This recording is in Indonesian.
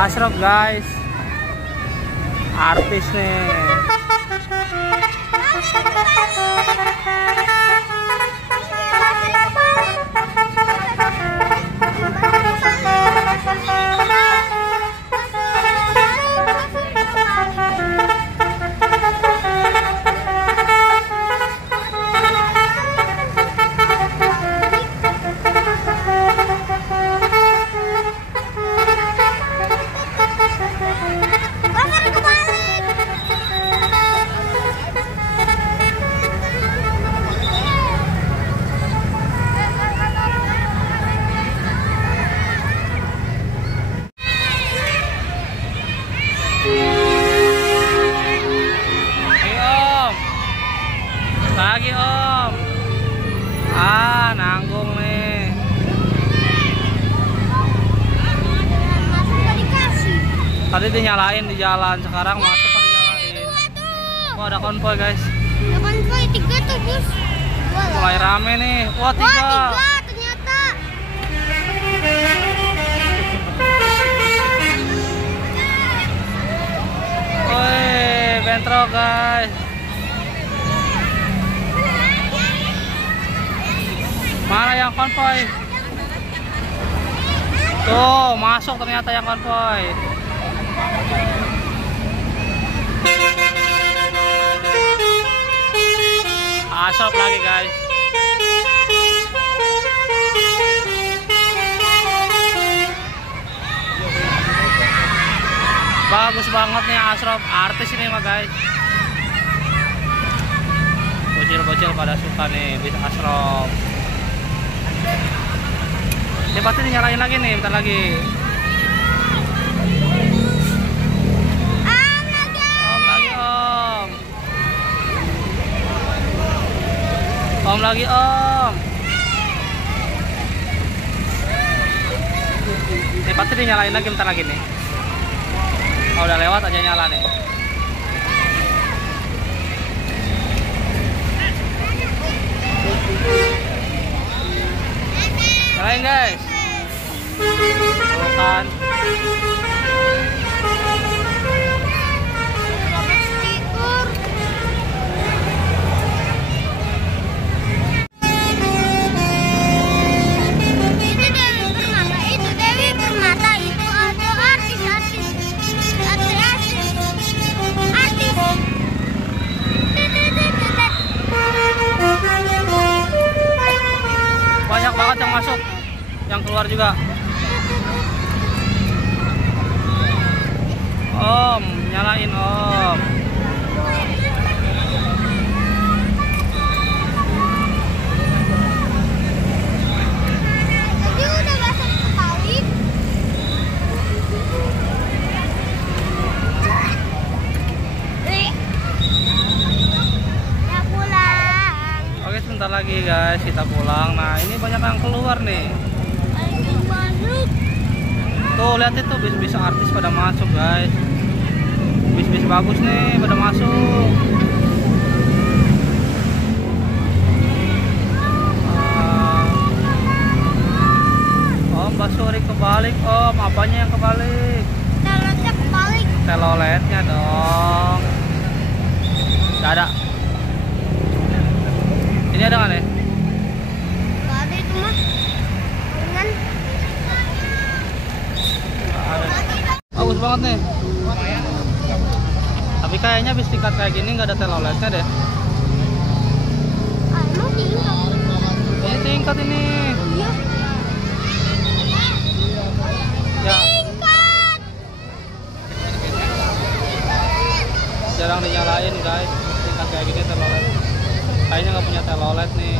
Ashraf guys, artis nih. Lagi om, nanggung nih. Tadi dinyalain di jalan, sekarang masuk kan dinyalain. Wah ada konvoy guys. Ada konvoy 3 tuh bus. Mulai rame nih. Wah 3 ternyata. Woi bentrok guys. Mana yang konvoy? Tuh, masuk ternyata yang konvoy. Asap lagi, guys. Bagus banget nih Ashraf, artis ini mah, guys. Bocil-bocil pada suka nih bis Ashraf. Ini pasti dinyalain lagi nih, bentar lagi. Om lagi om. Om lagi om. Ini pasti dinyalain lagi, bentar lagi nih. Oh, udah lewat aja nyala nih. Nyalain guys. Bukan. Banyak banget yang masuk, yang keluar juga. Om, nyalain om. Tadi udah basah sekali. Ya pulang. Oke, sebentar lagi guys kita pulang. Nah ini banyak yang keluar nih. Tuh lihat itu bis-bis artis pada masuk guys. Bis-bis bagus nih pada masuk. Om Basuri kebalik om. Apanya yang kebalik? Teloletnya kebalik. Teloletnya dong. Gak ada. Ini ada nggak nih? Gak ada itu mah. Dengan Bagus banget nih. Tapi kayaknya bis tingkat kayak gini nggak ada teloletnya deh. emang tinggal. Ini tingkat ini. Iya. Ya. Tingkat. Jarang dinyalain guys. Tingkat kayak gini telolet. Kayaknya nggak punya telolet nih.